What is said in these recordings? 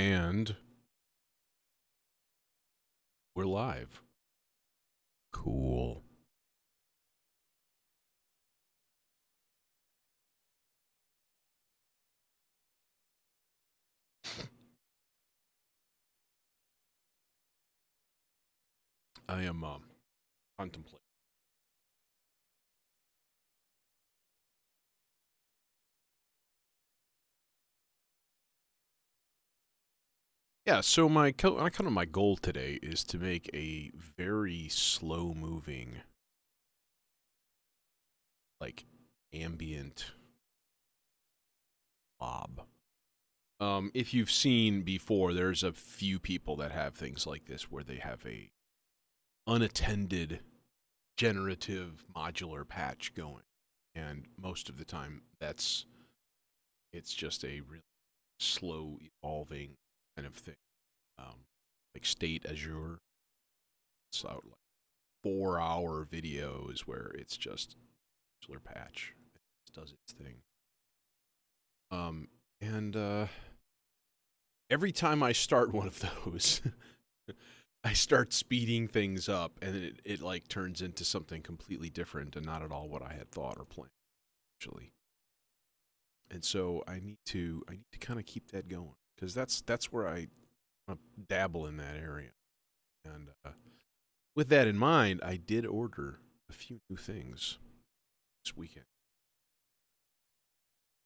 And we're live. Cool. I am contemplating. Yeah, so my goal today is to make a very slow moving, like, ambient blob. If you've seen before, there's a few people that have things like this where they have a unattended generative modular patch going, and most of the time it's just a really slow evolving kind of thing, like state azure. So like 4 hour videos where it's just modular patch. It does its thing. Um, and every time I start one of those, I start speeding things up, and it like turns into something completely different and not at all what I had thought or planned actually. And so I need to kind of keep that going because that's where I dabble in that area. And with that in mind, I did order a few new things this weekend.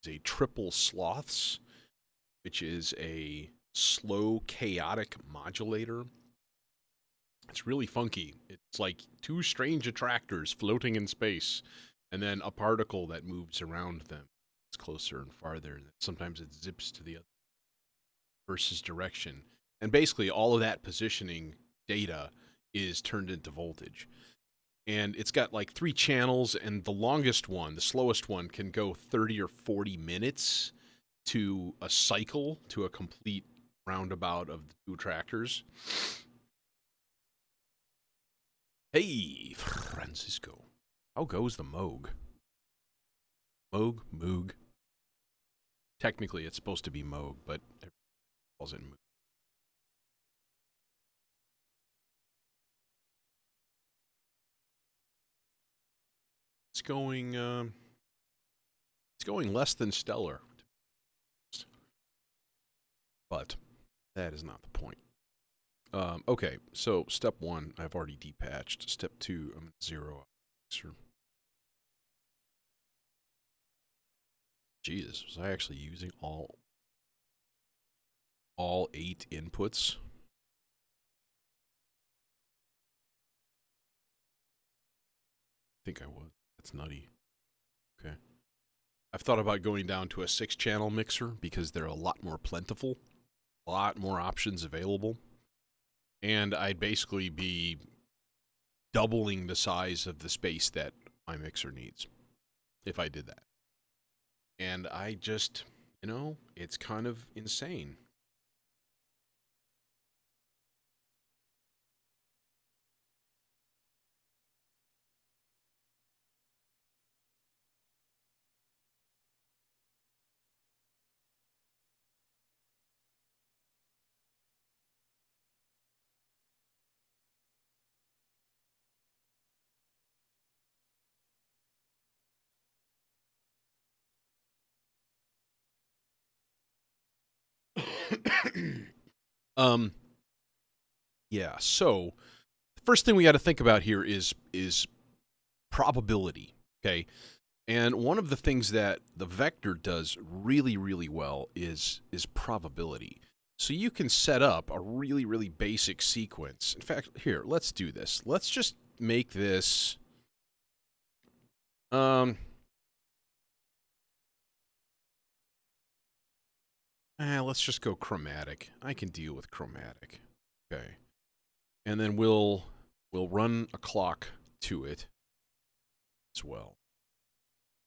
It's a triple sloths, which is a slow chaotic modulator. It's really funky. It's like two strange attractors floating in space, and then a particle that moves around them. It's closer and farther. Sometimes it zips to the other versus direction. And basically, all of that positioning data is turned into voltage. And it's got like 3 channels, and the longest one, the slowest one, can go 30 or 40 minutes to a cycle, to a complete roundabout of the two attractors. Hey, Francisco. How goes the Moog? Moog. Technically, it's supposed to be Moog, but everyone calls it Moog. It's going. It's going less than stellar, but that is not the point. Okay, so step 1, I've already depatched. Step 2, I'm at 0. Jesus, was I actually using all 8 inputs? I think I was. That's nutty. Okay. I've thought about going down to a 6-channel mixer because they're a lot more plentiful, a lot more options available, and I'd basically be doubling the size of the space that my mixer needs if I did that. And I just, it's kind of insane. um, yeah. So the first thing we got to think about here is probability. Okay, and one of the things that the vector does really really well is probability. So you can set up a really really basic sequence. In fact, here let's do this. Let's just make this. Um, let's just go chromatic. I can deal with chromatic. Okay. And then we'll run a clock to it as well.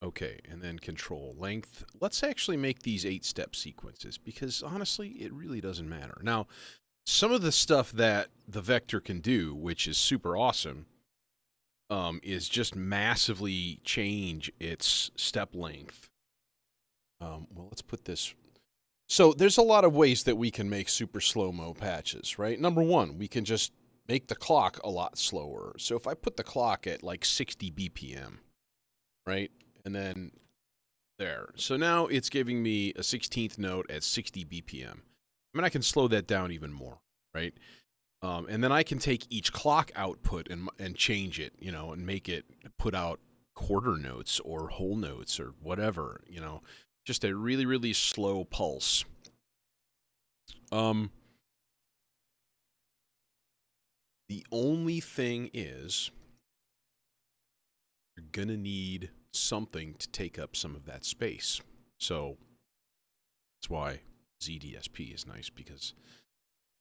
Okay, and then control length. Let's actually make these 8-step sequences because honestly, it really doesn't matter. Now, some of the stuff that the vector can do, which is super awesome, is just massively change its step length. Well, let's put this So there's a lot of ways that we can make super slow-mo patches, right? Number one, we can just make the clock a lot slower. So if I put the clock at like 60 BPM, right? And then there. So now it's giving me a 16th note at 60 BPM. I mean, I can slow that down even more, right? And then I can take each clock output and change it, you know, and make it put out quarter notes or whole notes or whatever, you know, just a really, really slow pulse. The only thing is you're going to need something to take up some of that space. So that's why ZDSP is nice, because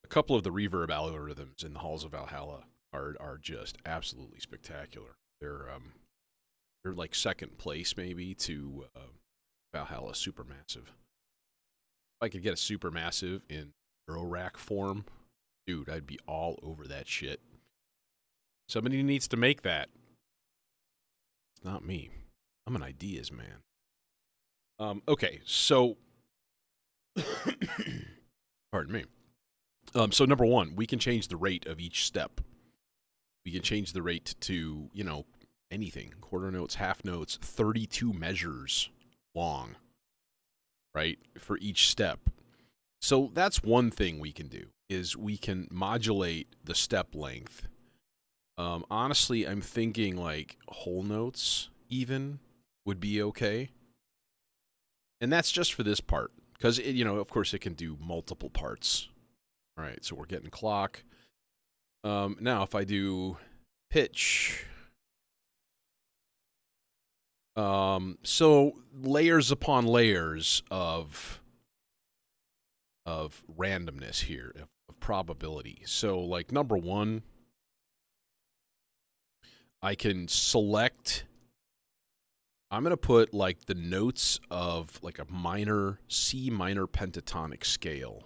a couple of the reverb algorithms in the Halls of Valhalla are just absolutely spectacular. They're like second place maybe to Valhalla Supermassive. If I could get a Supermassive in Eurorack form, dude, I'd be all over that shit. Somebody needs to make that. It's not me. I'm an ideas man. Okay, so pardon me. So number one, we can change the rate of each step. We can change the rate to, you know, anything. Quarter notes, half notes, 32 measures long, right, for each step. So that's one thing we can do, is we can modulate the step length. Honestly, I'm thinking like whole notes even would be okay. And that's just for this part, because, you know, of course it can do multiple parts. All right, so we're getting clock. Now, if I do pitch, so layers upon layers of randomness here, of probability. So, like, number one, I can select. I'm going to put, like, the notes of, like, a minor, C minor pentatonic scale.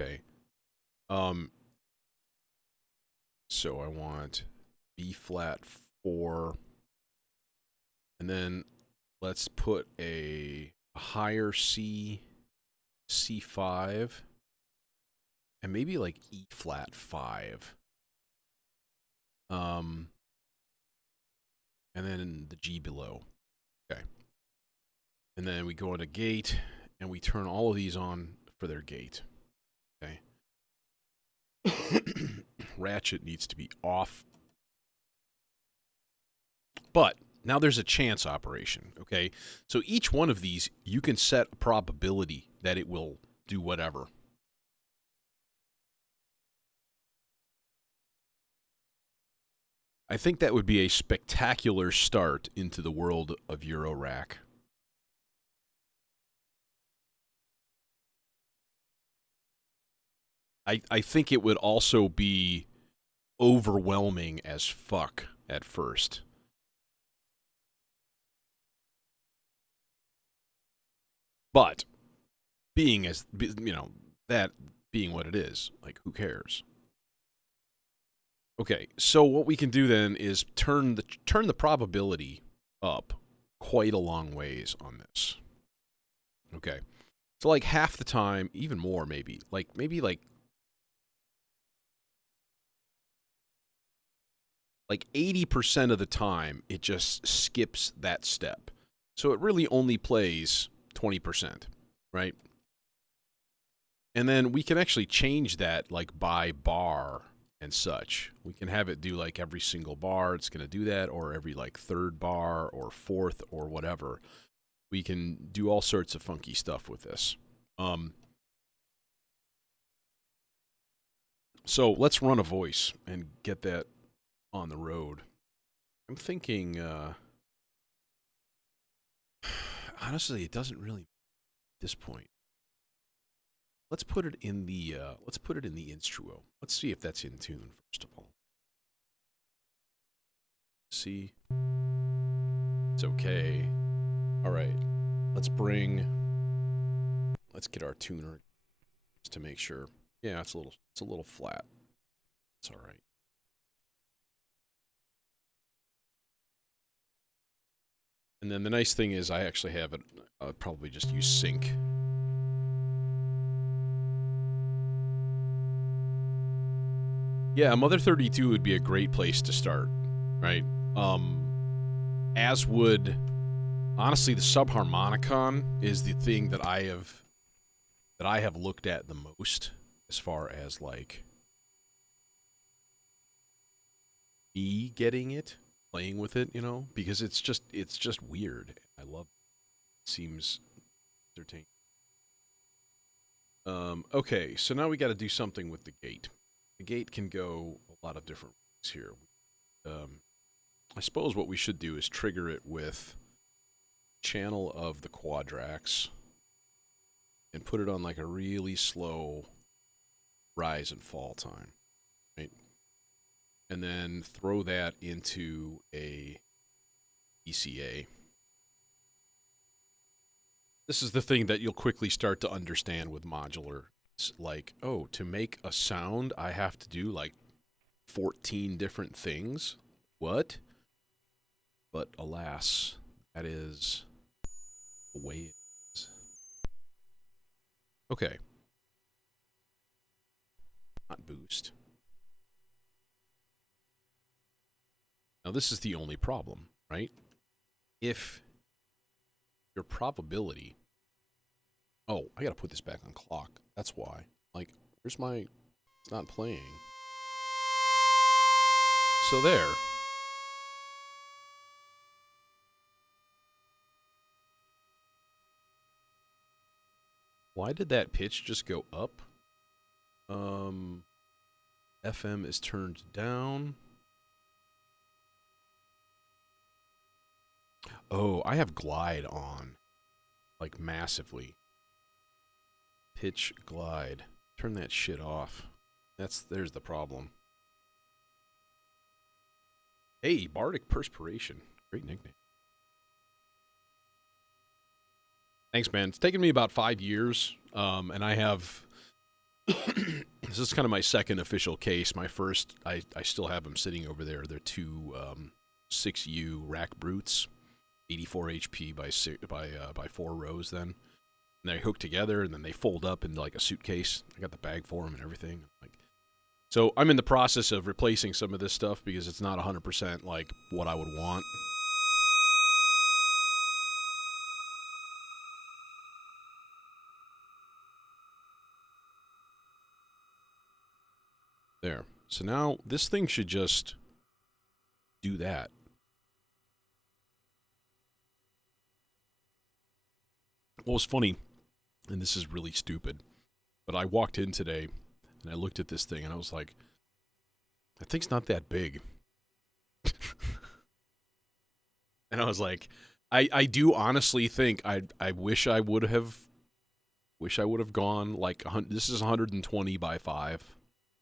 Okay. So I want B flat 4. And then let's put a higher C, C5, and maybe like E flat 5. And then the G below. Okay. And then we go into gate, and we turn all of these on for their gate. Okay. Ratchet needs to be off. But now there's a chance operation, okay? So each one of these, you can set a probability that it will do whatever. I think that would be a spectacular start into the world of Eurorack. I think it would also be overwhelming as fuck at first. But being as, you know, that being what it is, like, who cares? Okay, so what we can do then is turn the probability up quite a long ways on this. Okay. So like half the time, even more maybe. Maybe like 80% of the time it just skips that step. So it really only plays 20%, right? And then we can actually change that, like, by bar and such. We can have it do like every single bar it's going to do that, or every like third bar or fourth or whatever. We can do all sorts of funky stuff with this. So let's run a voice and get that on the road. I'm thinking, honestly, it doesn't really at this point. Let's put it in the instruo. Let's see if that's in tune first of all. See, it's okay. All right, let's get our tuner just to make sure. Yeah, it's a little flat. It's all right. And then the nice thing is I actually have it, probably just use sync. Yeah, Mother 32 would be a great place to start, right? As would, honestly, the subharmonicon is the thing that I have looked at the most as far as like me getting it, playing with it, you know, because it's just weird. I love it. It seems entertaining. Okay, so now we got to do something with the gate. The gate can go a lot of different ways here. I suppose what we should do is trigger it with channel of the quadrax and put it on like a really slow rise and fall time, right? And then throw that into a ECA. This is the thing that you'll quickly start to understand with modular. It's like, oh, to make a sound, I have to do like 14 different things. What? But alas, that is the way it is. Okay. Not boost. Now this is the only problem, right? If your probability... Oh, I gotta put this back on clock. That's why. Like, where's my... It's not playing. So there. Why did that pitch just go up? FM is turned down. Oh, I have glide on. Like, massively. Pitch glide. Turn that shit off. There's the problem. Hey, Bardic Perspiration. Great nickname. Thanks, man. It's taken me about 5 years, and I have... This is kind of my second official case. My first, I still have them sitting over there. They're two 6U rack brutes, 84 HP by 4 rows then. And they hook together, and then they fold up into like a suitcase. I got the bag for them and everything. Like, so I'm in the process of replacing some of this stuff because it's not 100% like what I would want. There. So now this thing should just do that. What was funny, and this is really stupid, but I walked in today and I looked at this thing and I was like, that thing's not that big. And I was like, I do honestly think I wish I would have gone like, this is 120 by 5,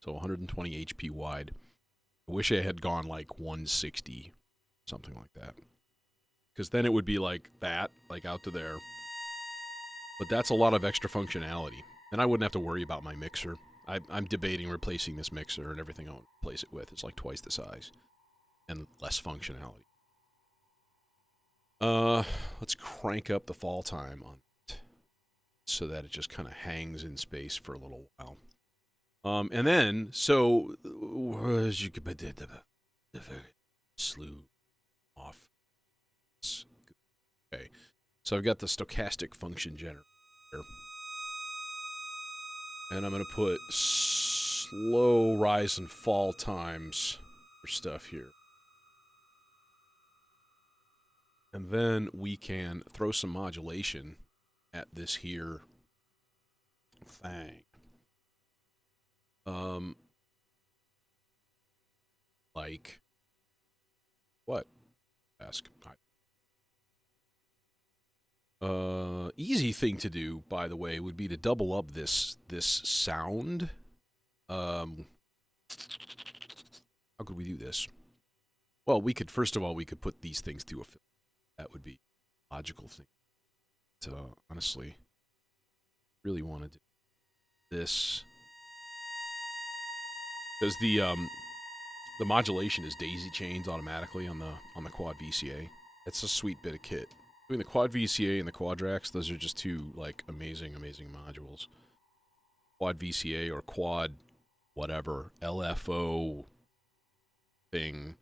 so 120 HP wide. I wish I had gone like 160, something like that. Because then it would be like that, like out to there. But that's a lot of extra functionality. And I wouldn't have to worry about my mixer. I'm debating replacing this mixer and everything I want to replace it with. It's like twice the size. And less functionality. Let's crank up the fall time on it. So that it just kind of hangs in space for a little while. And then, so... you could slew off. Okay. So I've got the stochastic function generator. And I'm going to put slow rise and fall times for stuff here. And then we can throw some modulation at this here thing. Like what? Ask. Easy thing to do, by the way, would be to double up this sound. How could we do this? Well, first of all, we could put these things through a filter. That would be a logical thing. So, honestly, really want to do this. Because the modulation is daisy chains automatically on the quad VCA. It's a sweet bit of kit. Doing the Quad VCA and the Quadrax, those are just two, like, amazing, amazing modules. Quad VCA or Quad whatever, LFO thing.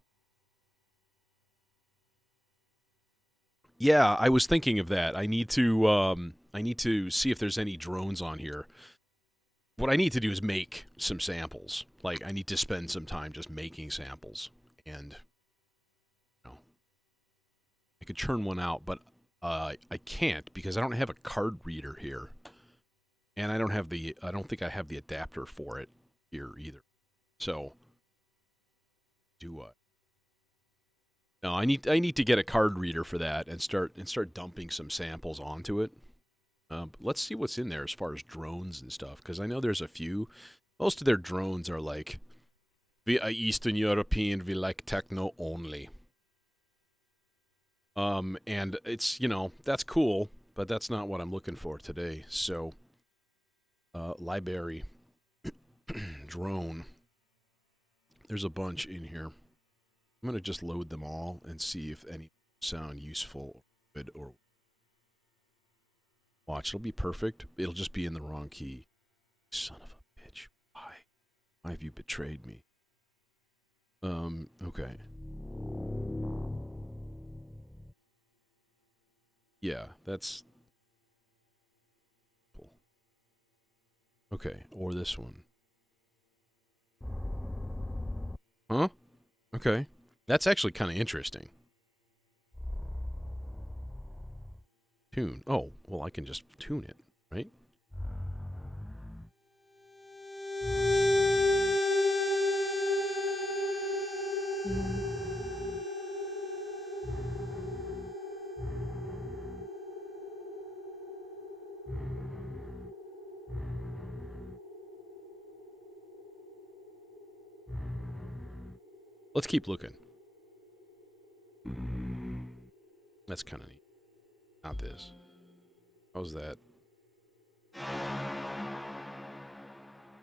Yeah, I was thinking of that. I need to see if there's any drones on here. What I need to do is make some samples. Like, I need to spend some time just making samples. And, you know, I could churn one out, but I can't because I don't have a card reader here. And I don't think I have the adapter for it here either. So, do I? No, I need to get a card reader for that and start dumping some samples onto it. But let's see what's in there as far as drones and stuff, because I know there's a few. Most of their drones are like, we are Eastern European, we like techno only. And it's, you know, that's cool, but that's not what I'm looking for today. So, library, drone. There's a bunch in here. I'm going to just load them all and see if any sound useful, good, or watch. It'll be perfect. It'll just be in the wrong key. Son of a bitch. Why? Why have you betrayed me? Okay. Yeah, that's cool. Okay, or this one. Huh? Okay. That's actually kind of interesting. Tune. Oh, well, I can just tune it, right? Let's keep looking. That's kind of neat. Not this. How's that?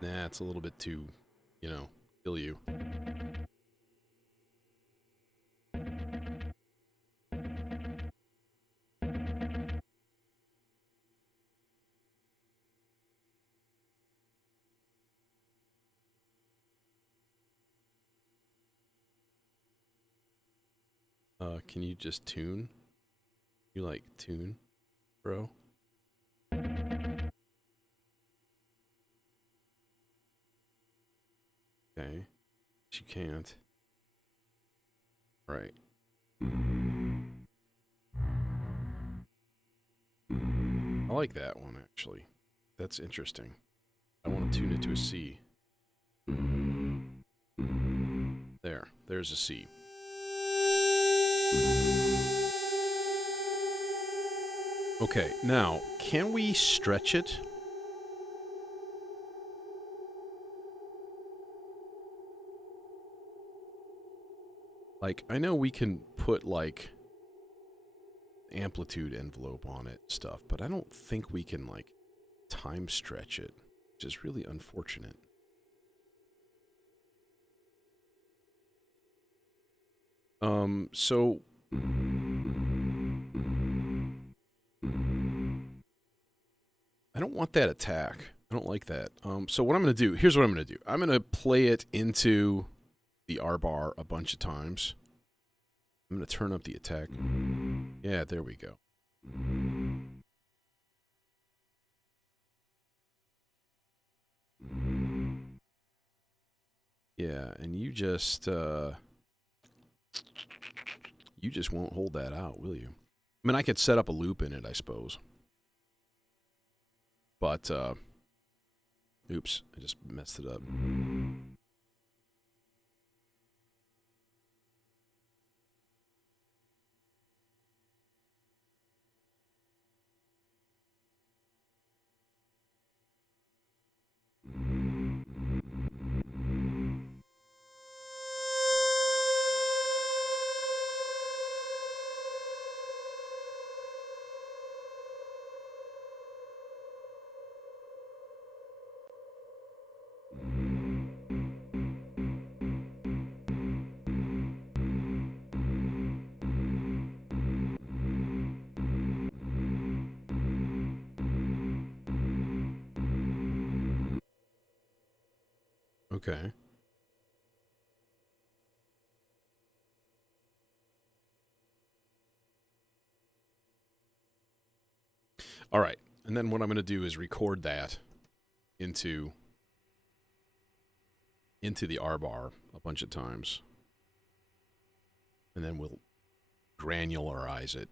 Nah, it's a little bit too, you know, kill you. Can you just tune? You like tune, bro? Okay. But you can't. Right. I like that one, actually. That's interesting. I want to tune it to a C. There. There's a C. Okay, now, can we stretch it? Like, I know we can put, like, amplitude envelope on it stuff, but I don't think we can, like, time stretch it, which is really unfortunate. So... I don't want that attack. I don't like that. So what I'm going to do, here's what I'm going to do. I'm going to play it into the R bar a bunch of times. I'm going to turn up the attack. Yeah, there we go. Yeah, and you just won't hold that out, will you? I mean, I could set up a loop in it, I suppose. But, oops, I just messed it up. Okay. All right. And then what I'm going to do is record that into the R bar a bunch of times. And then we'll granularize it.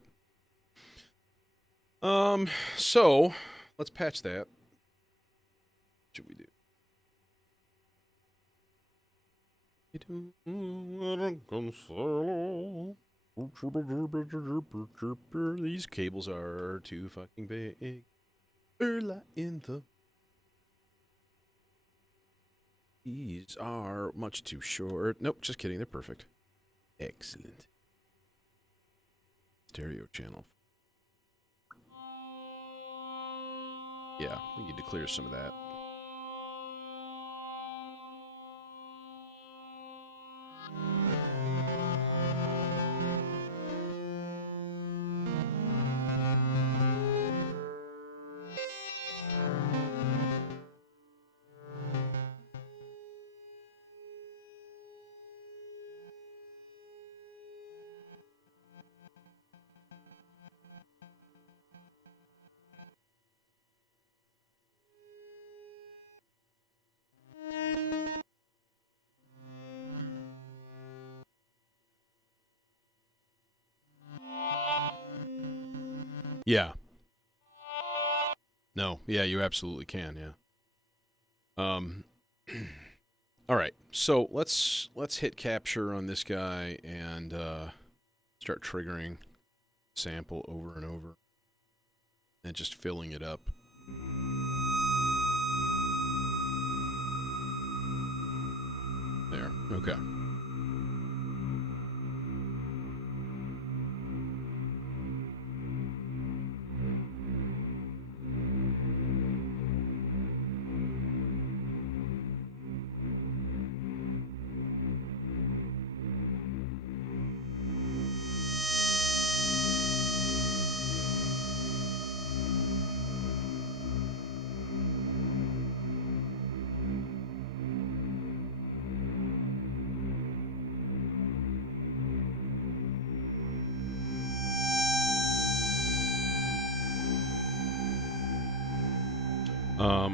So let's patch that. What should we do? These cables are too fucking big. In the. These are much too short. Nope, just kidding. They're perfect. Excellent. Stereo channel. Yeah, we need to clear some of that. Yeah. No. Yeah, you absolutely can. Yeah. All right. So let's hit capture on this guy and start triggering sample over and over, and just filling it up. There. Okay.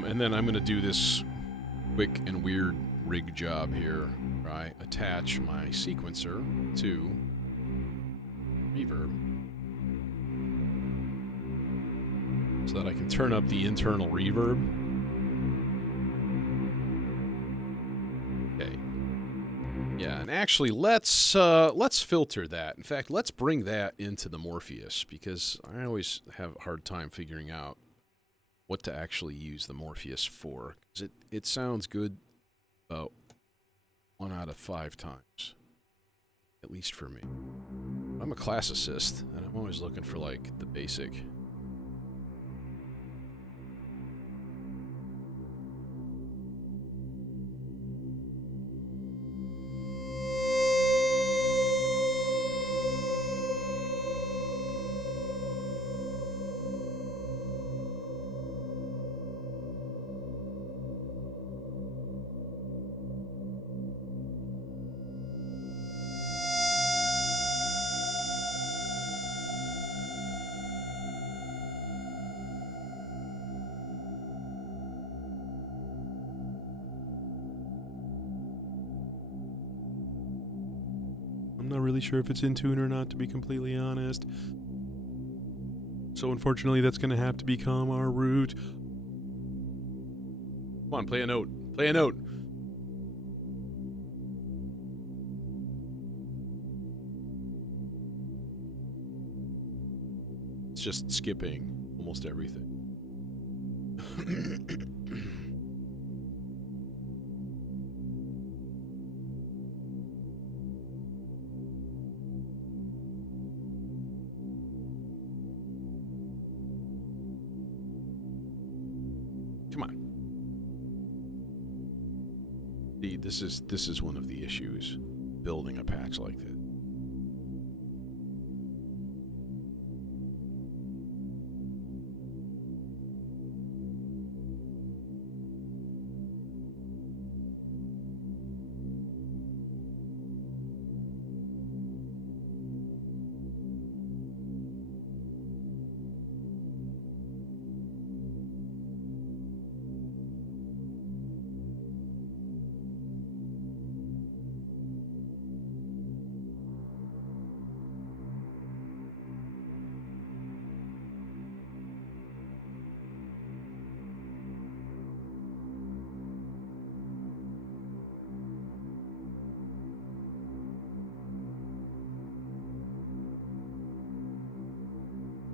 And then I'm going to do this quick and weird rig job here. I attach my sequencer to reverb so that I can turn up the internal reverb. Okay. Yeah, and actually let's filter that. In fact, let's bring that into the Morpheus, because I always have a hard time figuring out what to actually use the Morpheus for. 'Cause it sounds good about 1 out of 5 times, at least for me. I'm a classicist, and I'm always looking for, like, the basic. I'm not really sure if it's in tune or not, to be completely honest. So unfortunately, that's going to have to become our route. Come on, play a note. Play a note. It's just skipping almost everything. Come on. See, this is one of the issues building a patch like this.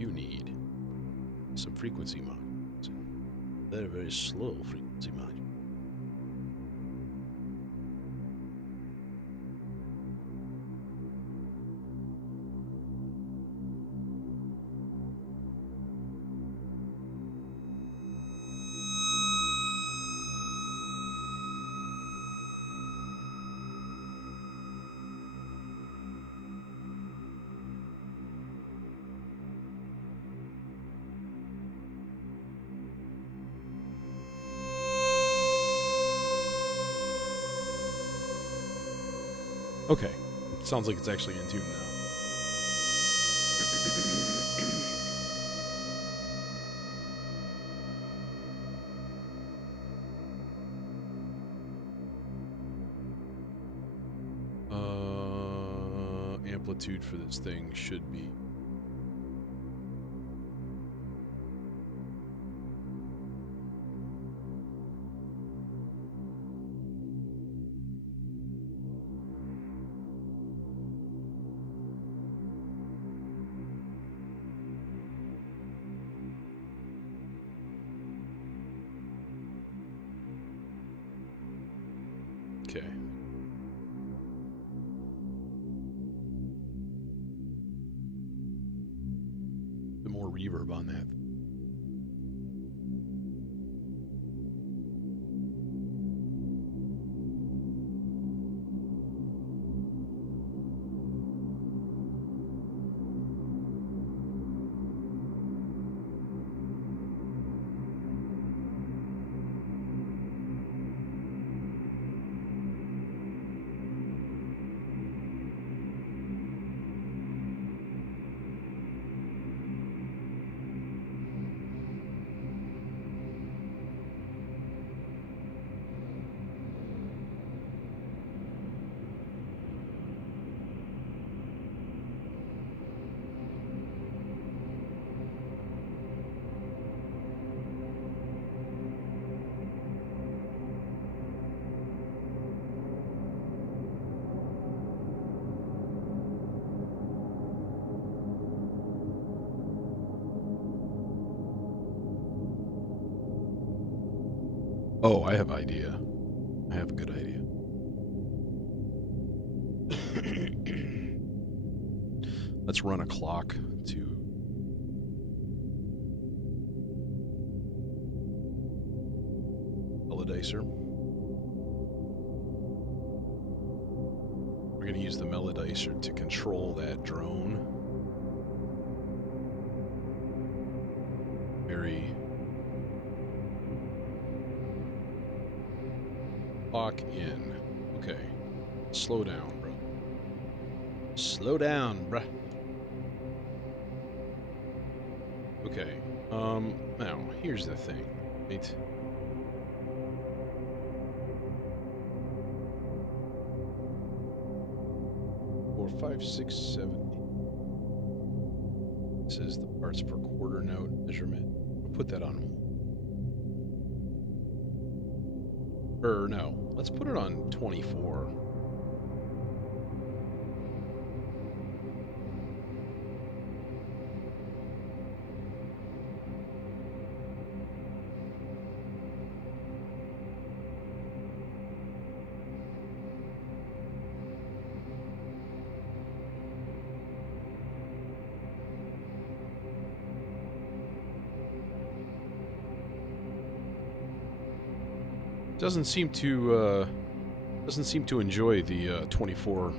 You need some frequency modules. Very, very slow frequency modules. Okay. Sounds like it's actually in tune now. Amplitude for this thing should be... Okay. Bit more reverb on that. Oh, I have idea. I have a good idea. Let's run a clock to... Melodicer. We're going to use the Melodicer to control that drone. Very... Lock in. Okay. Slow down, bro. Slow down, bruh. Okay. Now, here's the thing. Right? 4, 5, 6, 7, 8. This is the parts per quarter note measurement. We'll put that on. Or no, let's put it on 24. Doesn't seem to enjoy the 24.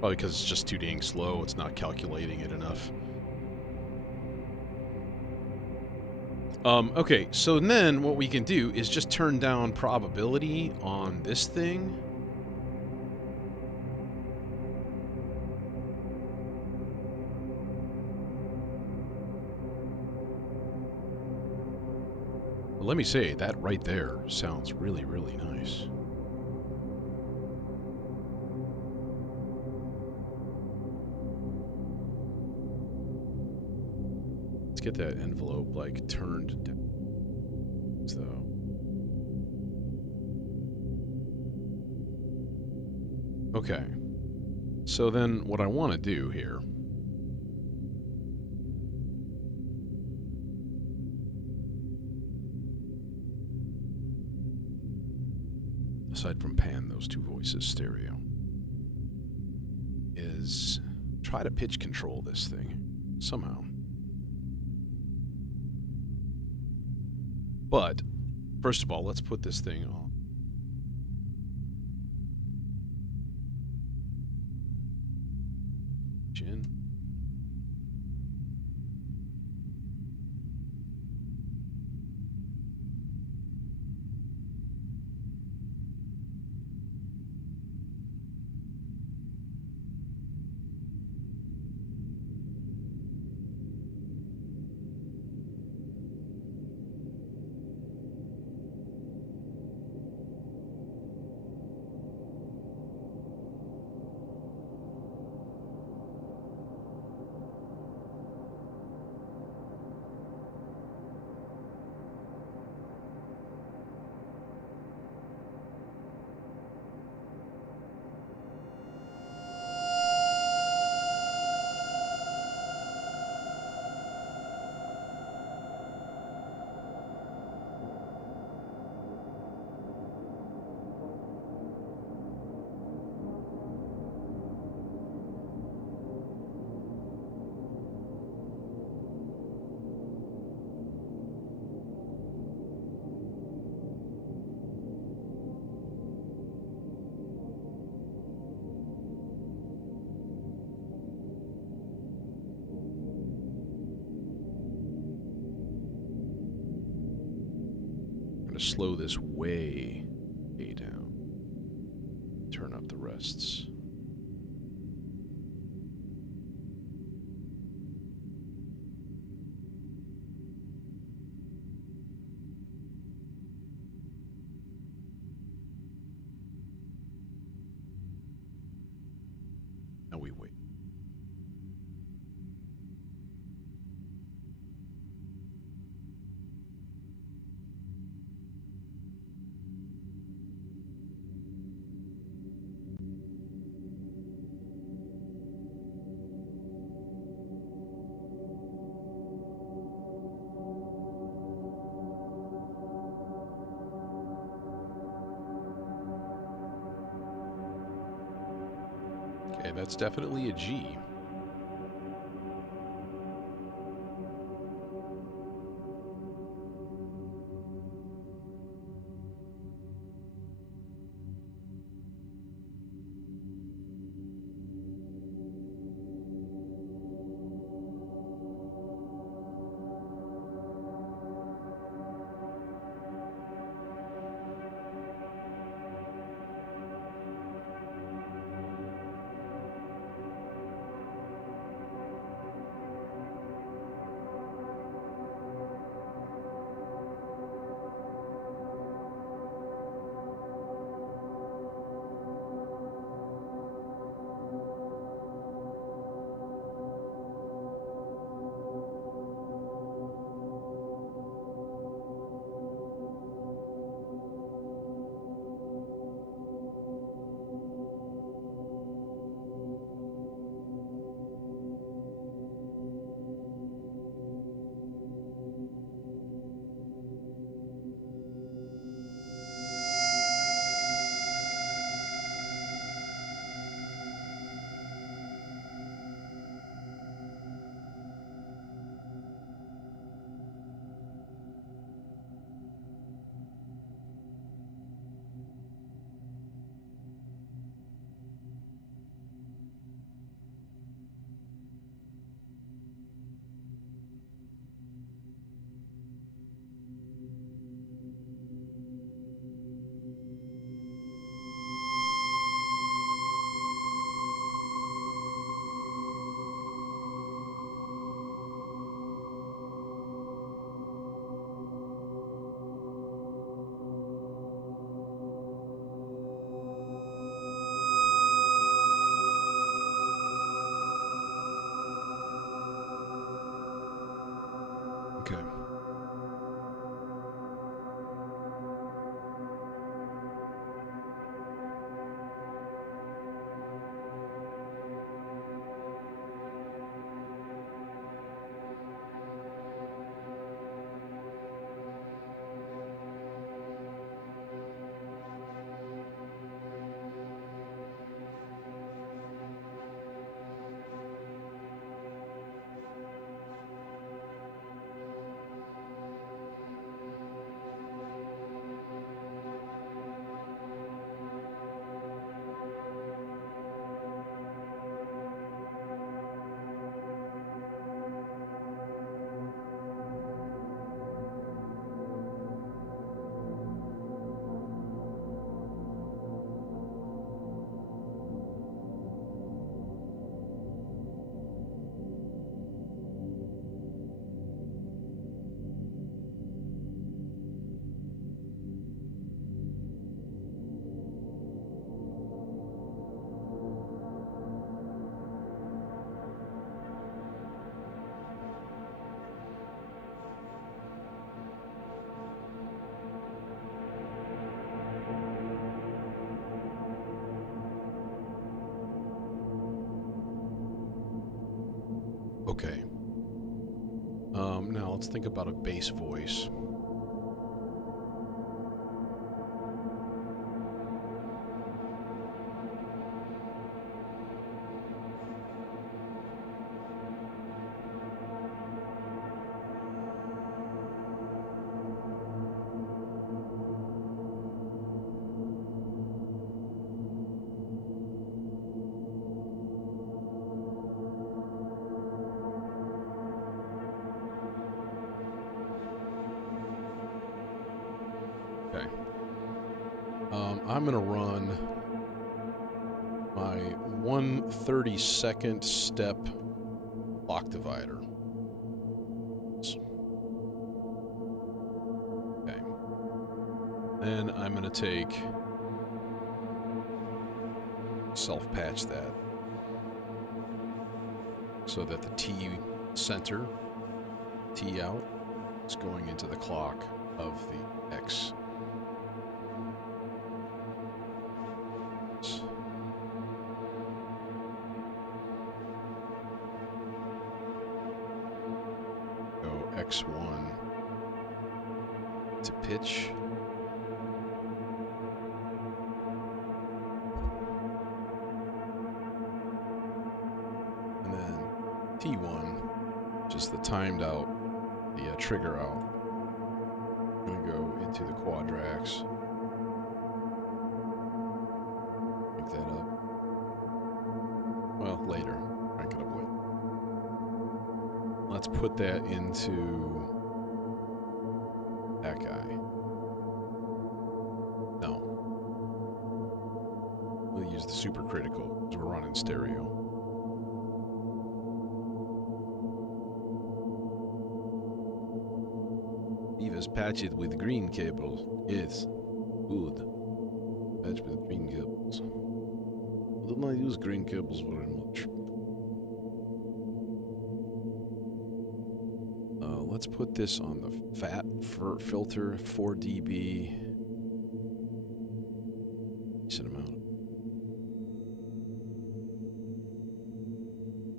Probably because it's just too dang slow. It's not calculating it enough. Okay, so then what we can do is just turn down probability on this thing. Let me say, that right there sounds really, really nice. Let's get that envelope, like, turned down. So... Okay. So then what I want to do here aside from pan those two voices stereo, is try to pitch control this thing somehow. But first of all, let's put this thing on. Chin. To slow this way down. Turn up the rests. Now we wait. Okay, that's definitely a G. Okay. Okay. Now let's think about a bass voice. Okay. I'm gonna run my 1/32nd step clock divider. Okay. Then I'm gonna take self-patch that so that the T center, T out, is going into the clock of the X. Go X1 to pitch. And then T1, which is the timed out, the trigger out. I'm going to go into the quadrax. Pick that up. Well, later. Crank it up later. Let's put that into that guy. No. We'll use the supercritical because we're running stereo. Divas patch it with green cable. Yes. Good. Patch with green cables. I do not use green cables very much. Let's put this on the fat filter, 4 dB. Decent amount.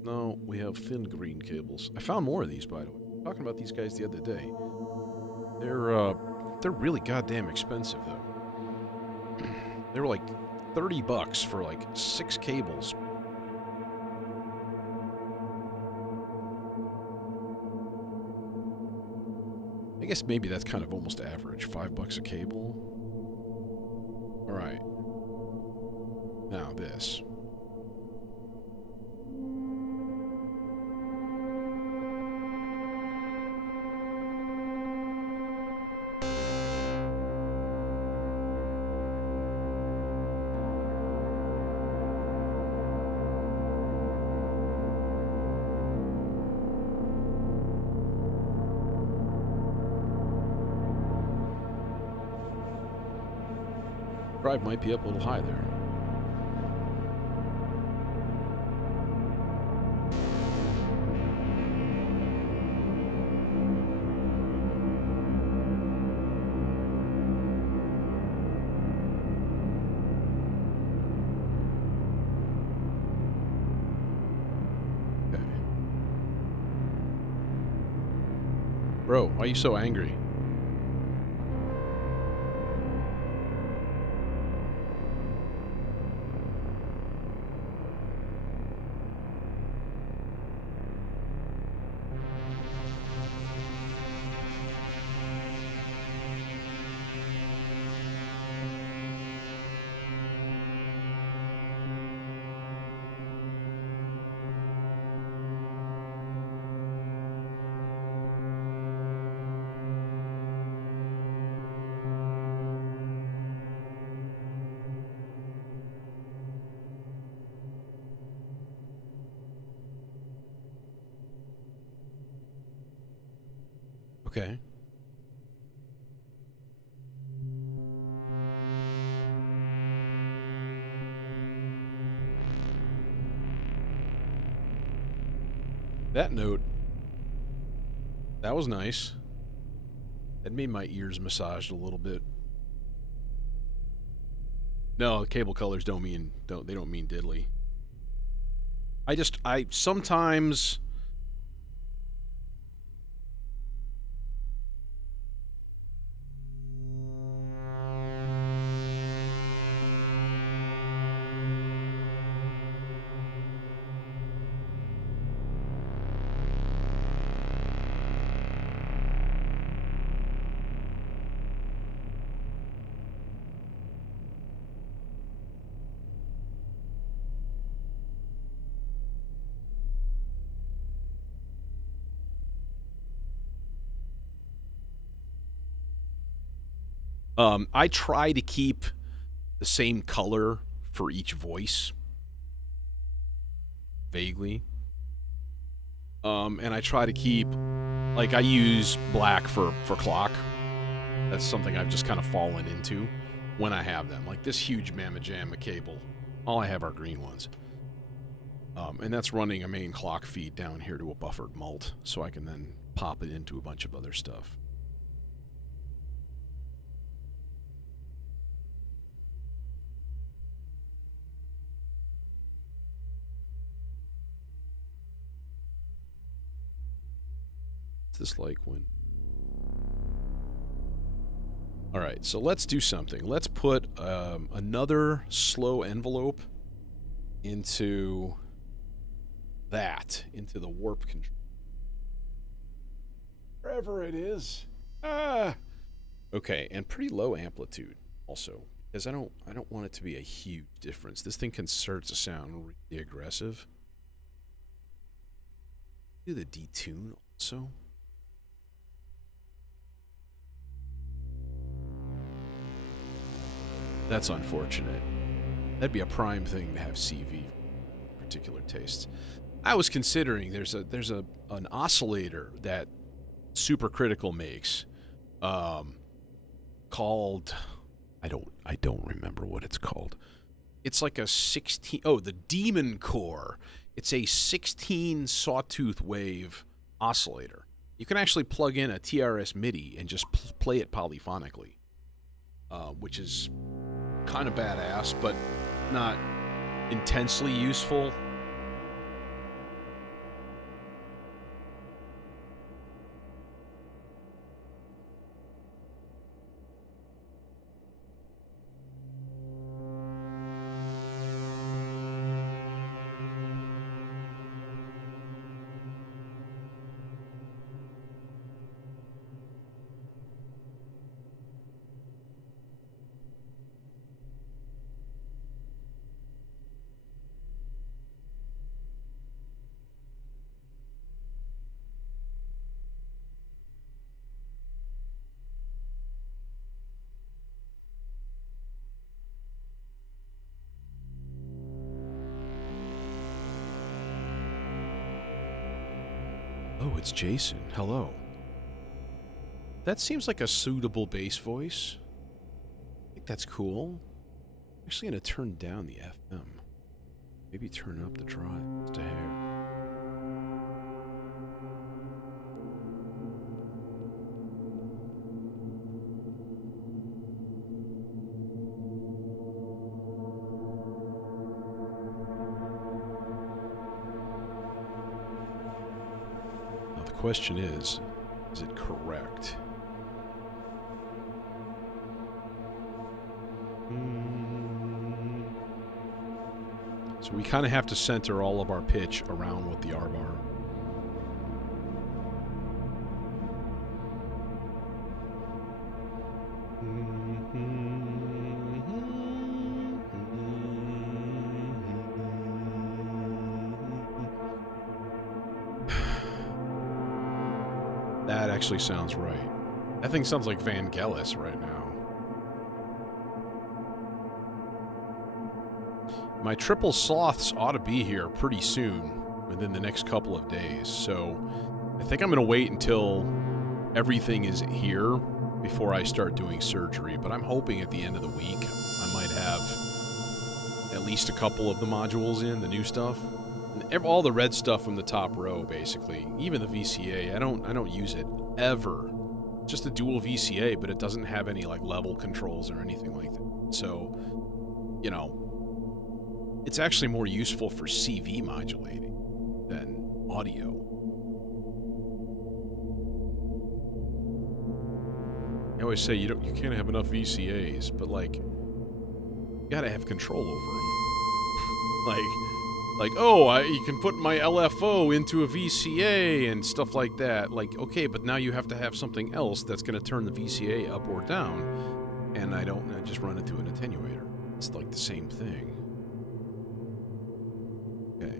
No, we have thin green cables. I found more of these, by the way. Talking about these guys the other day. They're really goddamn expensive, though. They were like $30 for like 6 cables. I guess maybe that's kind of almost average. $5 a cable. All right. Now this. Drive might be up a little high there. Okay. Bro, why are you so angry? Okay. That note, that was nice. That made my ears massaged a little bit. No, cable colors don't mean diddly. I sometimes I try to keep the same color for each voice, vaguely. And I try to keep, like, I use black for clock. That's something I've just kind of fallen into when I have them. Like this huge Mamma Jamma cable, all I have are green ones. And that's running a main clock feed down here to a buffered mult, so I can then pop it into a bunch of other stuff. What's this like when... Alright, so let's do something. Let's put another slow envelope into into the warp control. Wherever it is. Okay, and pretty low amplitude also, because I don't want it to be a huge difference. This thing can start to sound really aggressive. Do the detune also. That's unfortunate. That'd be a prime thing to have CV particular tastes. I was considering there's an oscillator that Supercritical makes, called I don't remember what it's called. It's like a 16 the Demon Core. It's a 16 sawtooth wave oscillator. You can actually plug in a TRS MIDI and just play it polyphonically, which is kind of badass, but not intensely useful. Oh, it's Jason. Hello. That seems like a suitable bass voice. I think that's cool. I'm actually going to turn down the FM. Maybe turn up the drive to hair. Now the question is it correct? So we kind of have to center all of our pitch around with the R-bar. That actually sounds right. That thing sounds like Vangelis right now. My triple sloths ought to be here pretty soon, within the next couple of days, so I think I'm going to wait until everything is here before I start doing surgery, but I'm hoping at the end of the week I might have at least a couple of the modules in, the new stuff. And all the red stuff from the top row, basically. Even the VCA, I don't use it ever. Just a dual VCA, but it doesn't have any like level controls or anything like that. So, you know, it's actually more useful for CV modulating than audio. I always say you can't have enough VCAs, but like you gotta have control over them. You can put my LFO into a VCA and stuff like that. Like, okay, but now you have to have something else that's gonna turn the VCA up or down, and I just run it to an attenuator. It's like the same thing. Okay.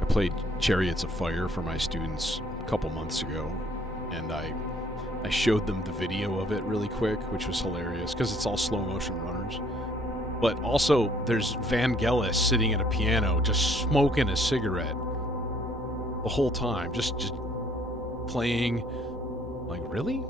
I played Chariots of Fire for my students a couple months ago, and I showed them the video of it really quick, which was hilarious because it's all slow motion runners. But also, there's Vangelis sitting at a piano just smoking a cigarette the whole time, just playing. Like, really?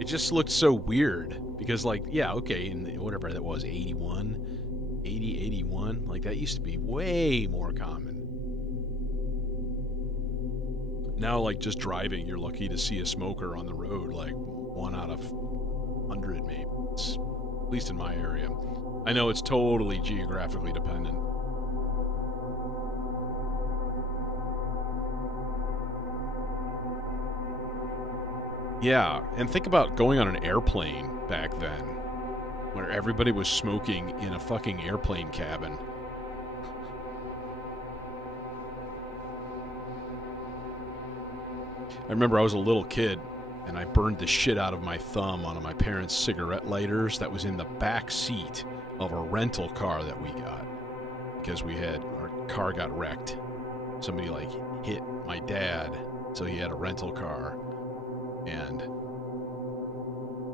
It just looked so weird because, like, yeah, okay, in whatever that was, 81, 80, 81, like that used to be way more common. Now, like, just driving, you're lucky to see a smoker on the road, like 1 out of 100 maybe, at least in my area. I know it's totally geographically dependent. Yeah, and think about going on an airplane back then, where everybody was smoking in a fucking airplane cabin. I remember I was a little kid, and I burned the shit out of my thumb on my parents' cigarette lighters that was in the back seat of a rental car that we got, because our car got wrecked. Somebody, like, hit my dad, so he had a rental car. And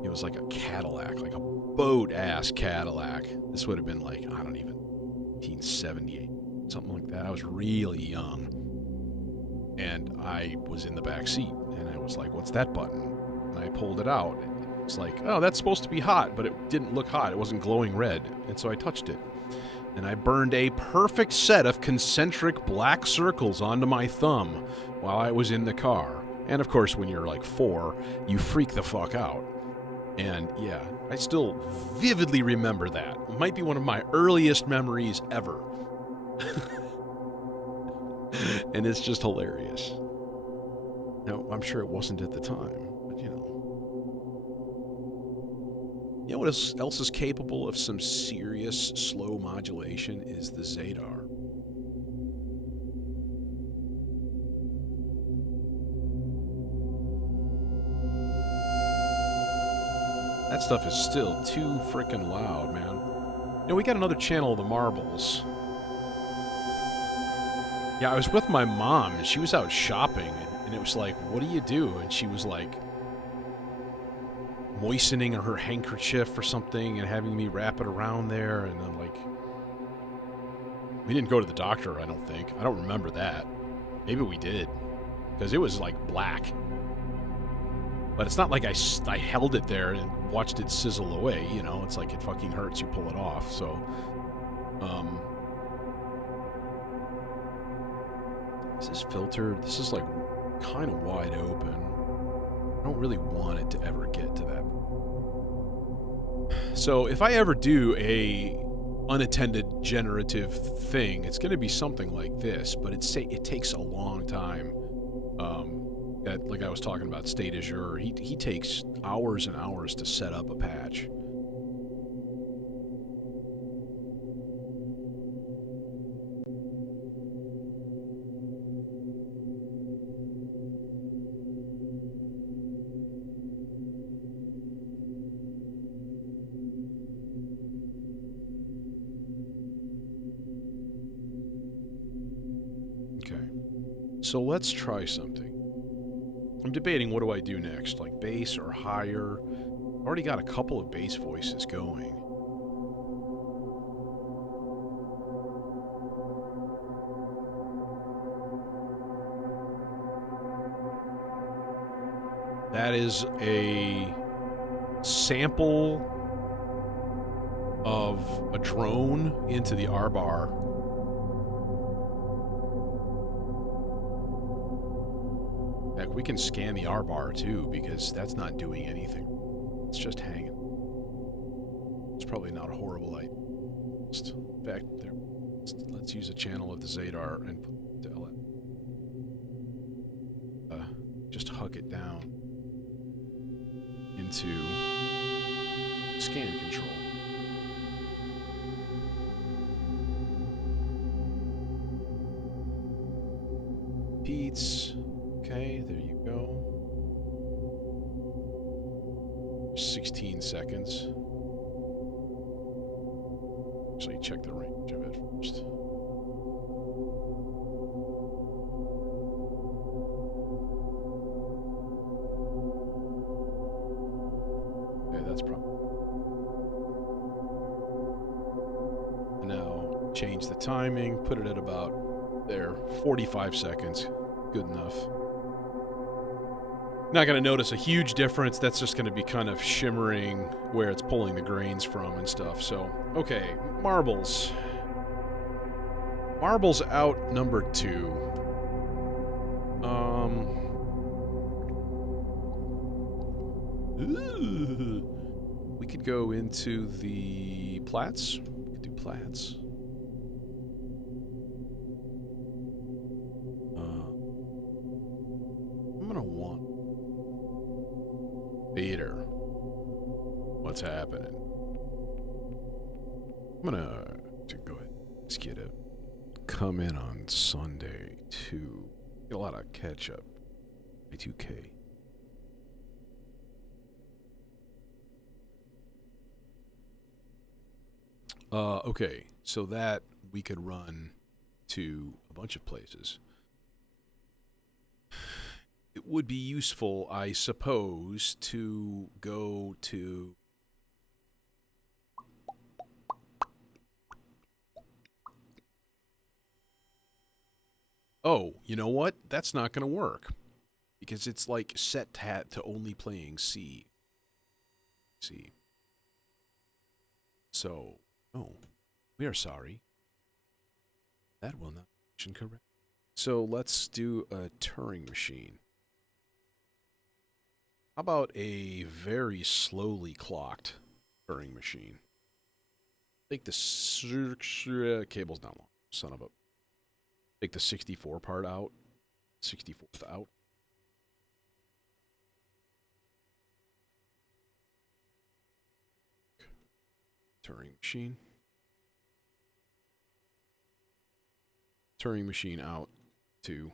it was like a Cadillac, like a boat-ass Cadillac. This would have been like, I don't even, 1978, something like that. I was really young. And I was in the back seat, and I was like, what's that button? And I pulled it out. It's like, oh, that's supposed to be hot, but it didn't look hot. It wasn't glowing red. And so I touched it. And I burned a perfect set of concentric black circles onto my thumb while I was in the car. And of course, when you're like 4, you freak the fuck out. And yeah, I still vividly remember that. It might be one of my earliest memories ever. And it's just hilarious. No, I'm sure it wasn't at the time, but you know. You know what else is capable of some serious slow modulation is the Zadar. That stuff is still too frickin' loud, man. You know, we got another channel of the Marbles. Yeah, I was with my mom, and she was out shopping, and it was like, what do you do? And she was like, moistening her handkerchief or something and having me wrap it around there, and then, like, we didn't go to the doctor, I don't think. I don't remember that. Maybe we did, because it was, like, black. But it's not like I held it there and watched it sizzle away, you know? It's like it fucking hurts, you pull it off, so... This is filtered. This is, like, kind of wide open. I don't really want it to ever get to that. So, if I ever do a unattended generative thing, it's going to be something like this, but it takes a long time. Like I was talking about State Azure, he takes hours and hours to set up a patch. Okay, so let's try something. I'm debating what do I do next, like bass or higher. I've already got a couple of bass voices going. That is a sample of a drone into the R-bar. Heck, we can scan the R-bar too, because that's not doing anything. It's just hanging. It's probably not a horrible idea. In fact, let's use a channel of the Zadar and put it to LM. Just hug it down into scan control. Beats. Okay, there you go. 16 seconds. Actually, check the range of it first. that's probably... And now change the timing, put it at about there, 45 seconds. Good enough. Not going to notice a huge difference. That's just going to be kind of shimmering where it's pulling the grains from and stuff. So, okay, marbles. Marbles out number 2. We could go into the plats. We could do plats. I'm going to want Vader. What's happening? I'm gonna go ahead. Let's get a come in on Sunday to get a lot of catch up. 2K. Okay, so that we could run to a bunch of places. It would be useful, I suppose, to go to... Oh, you know what? That's not going to work. Because it's like set to only playing C. C. So, oh, we are sorry. That will not be correct. So let's do a Turing machine. How about a very slowly clocked Turing machine? Take the cable's not long, son of a. Take the 64 part out, 64th out. Turing machine. Turing machine out to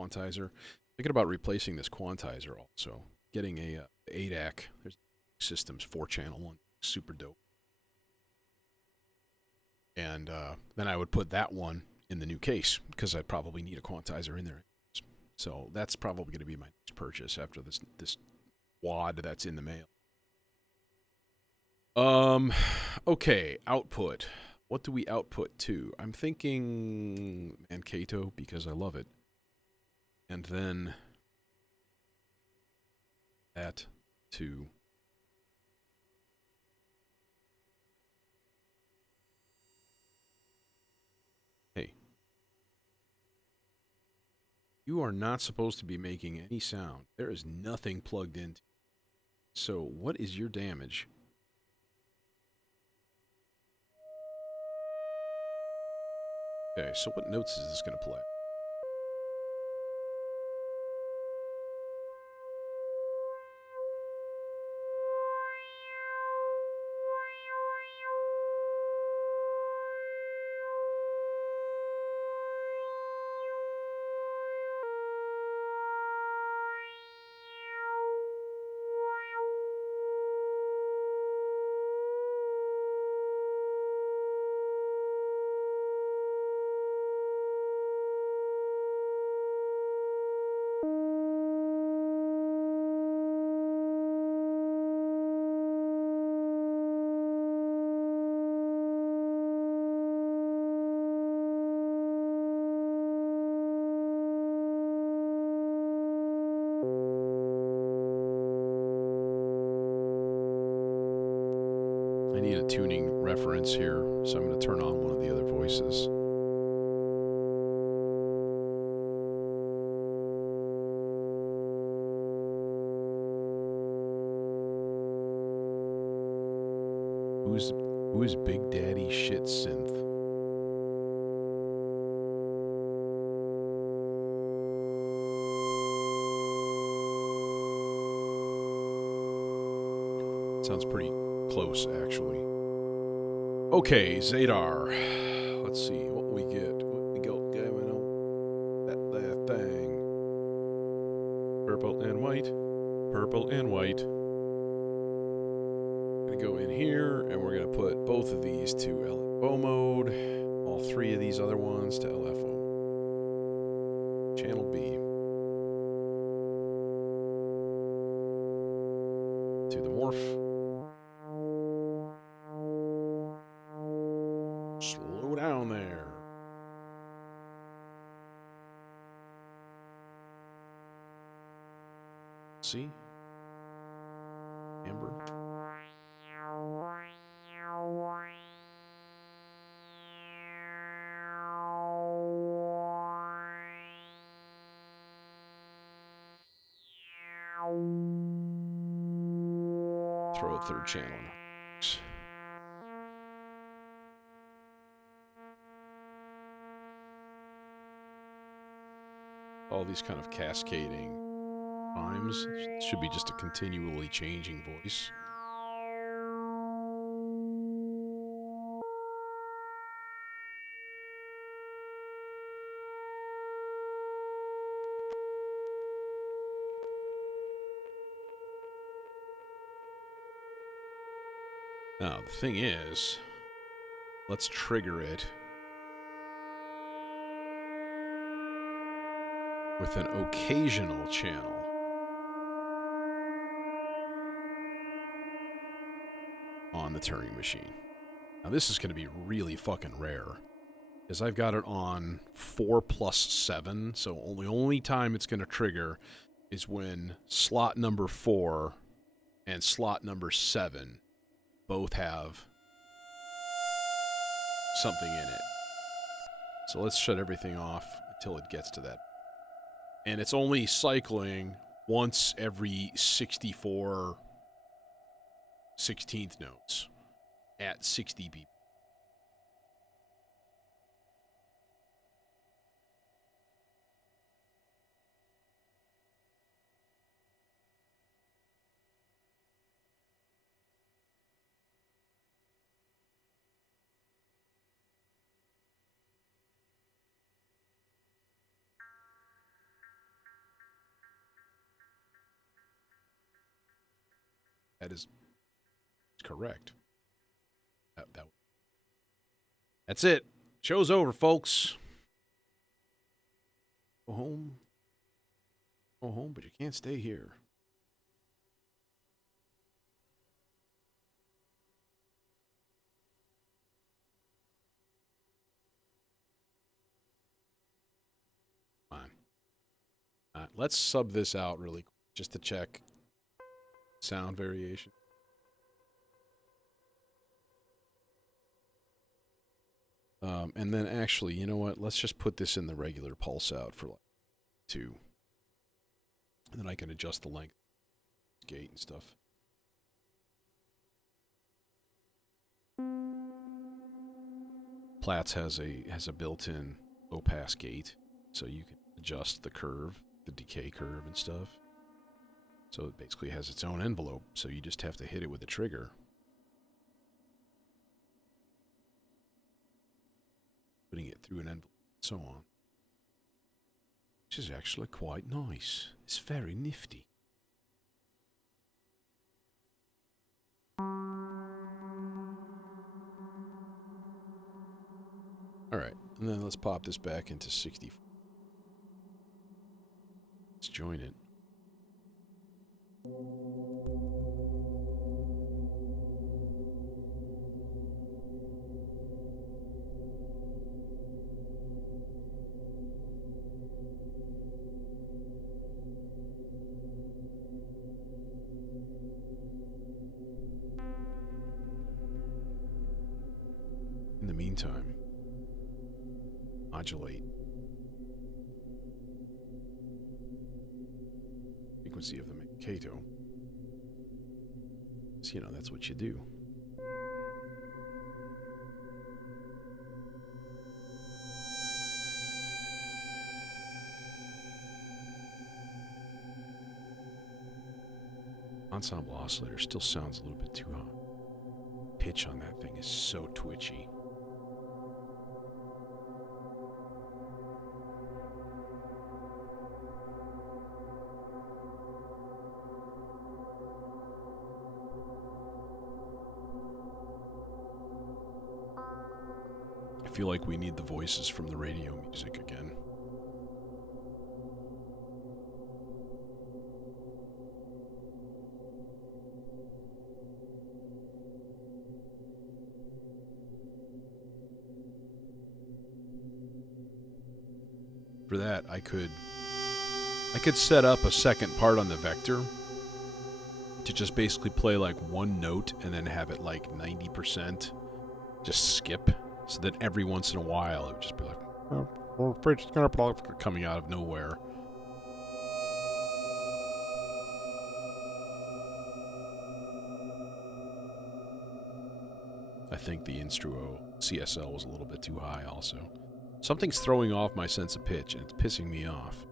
quantizer. Thinking about replacing this quantizer also. Getting a ADAC. There's systems 4-channel one. Super dope. And then I would put that one in the new case because I probably need a quantizer in there. So that's probably going to be my next purchase after this wad that's in the mail. Okay, output. What do we output to? I'm thinking Mankato because I love it. And then that to hey. You are not supposed to be making any sound. There is nothing plugged in. So what is your damage? Okay, so what notes is this going to play? I need a tuning reference here, so I'm going to turn on one of the other voices. Who is Big Daddy Shit Synth? Sounds pretty close, actually. Okay, Zadar. Let's see what we get. What we got going on that there thing. Purple and white. Purple and white. Gonna go in here, and we're gonna put both of these to LFO mode. All 3 of these other ones to LFO. Channel B. To the morph. Slow down there. See? Amber. Throw a third channel in. All these kind of cascading times. It should be just a continually changing voice. Now, the thing is, let's trigger it with an occasional channel. On the Turing machine. Now, this is going to be really fucking rare, because I've got it on 4+7, so the only time it's going to trigger is when slot number 4 and slot number 7 both have something in it. So let's shut everything off until it gets to that. And it's only cycling once every 64 16th notes at 60 BPM. That is correct. That's it. Show's over, folks. Go home. Go home, but you can't stay here. Fine. Let's sub this out really quick just to check sound variation. And then actually, you know what? Let's just put this in the regular pulse out for like 2. And then I can adjust the length, gate and stuff. Platts has a built-in low-pass gate, so you can adjust the curve, the decay curve and stuff. So it basically has its own envelope, so you just have to hit it with a trigger. Putting it through an envelope and so on. Which is actually quite nice. It's very nifty. Alright, and then let's pop this back into 64. Let's join it. In the meantime, modulate frequency of the Mikado. So, you know, that's what you do. Ensemble oscillator still sounds a little bit too hot. Pitch on that thing is so twitchy. I feel like we need the voices from the radio music again. For that, I could set up a second part on the vector to just basically play like one note and then have it like 90% just skip, so that every once in a while it would just be like, coming out of nowhere. I think the Instruo CSL was a little bit too high also. Something's throwing off my sense of pitch, and it's pissing me off.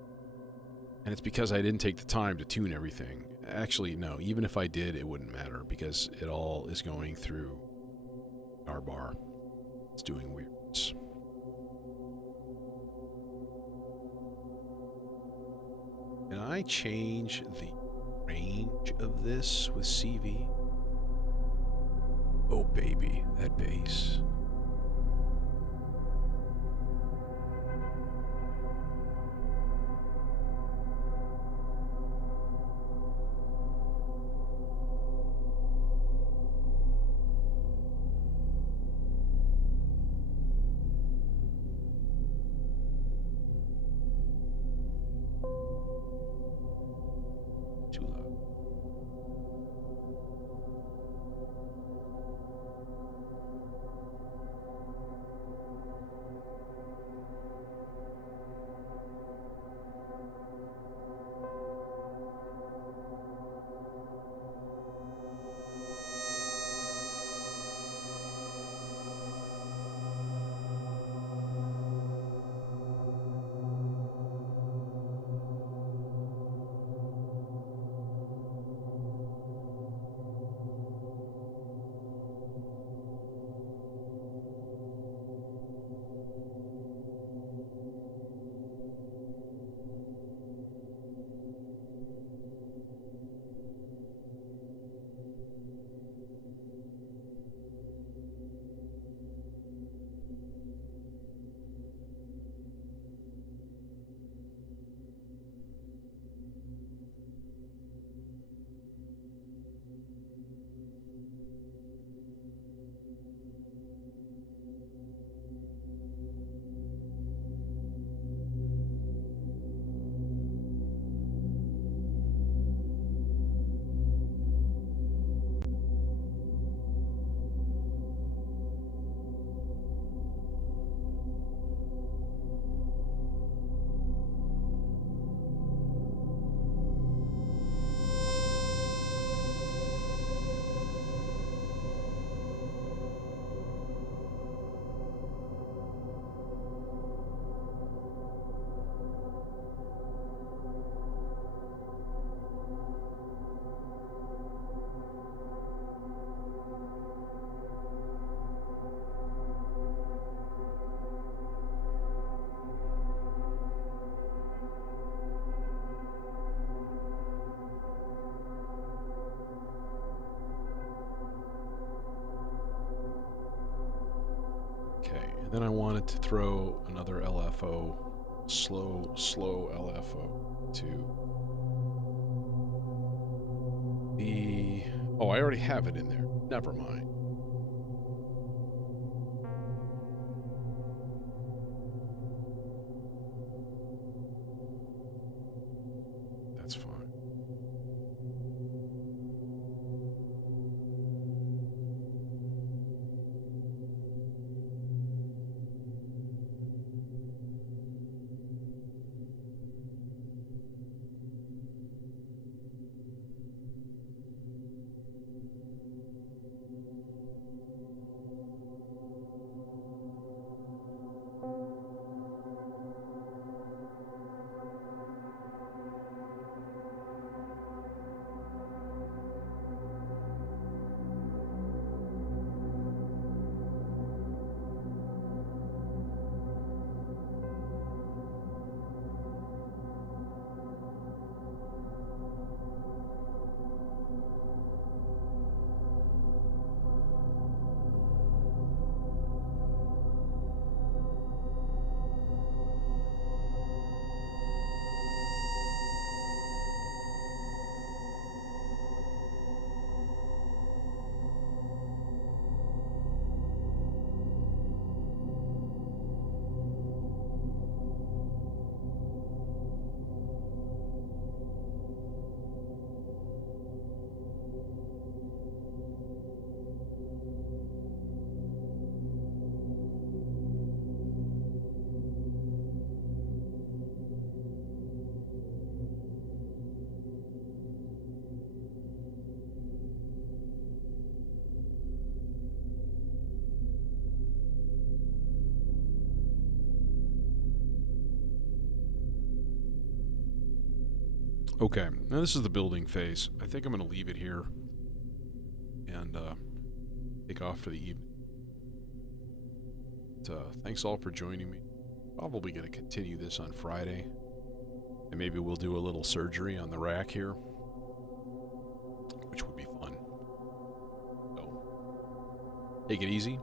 And it's because I didn't take the time to tune everything. Actually, no, even if I did, it wouldn't matter, because it all is going through our bar. It's doing weirds. Can I change the range of this with CV? Oh, baby, that bass. Too loud. Okay, and then I wanted to throw another LFO, slow LFO to the... Oh, I already have it in there. Never mind. That's fine. Okay, now this is the building phase. I think I'm going to leave it here and take off for the evening. But, thanks all for joining me. Probably going to continue this on Friday. And maybe we'll do a little surgery on the rack here, which would be fun. So, take it easy.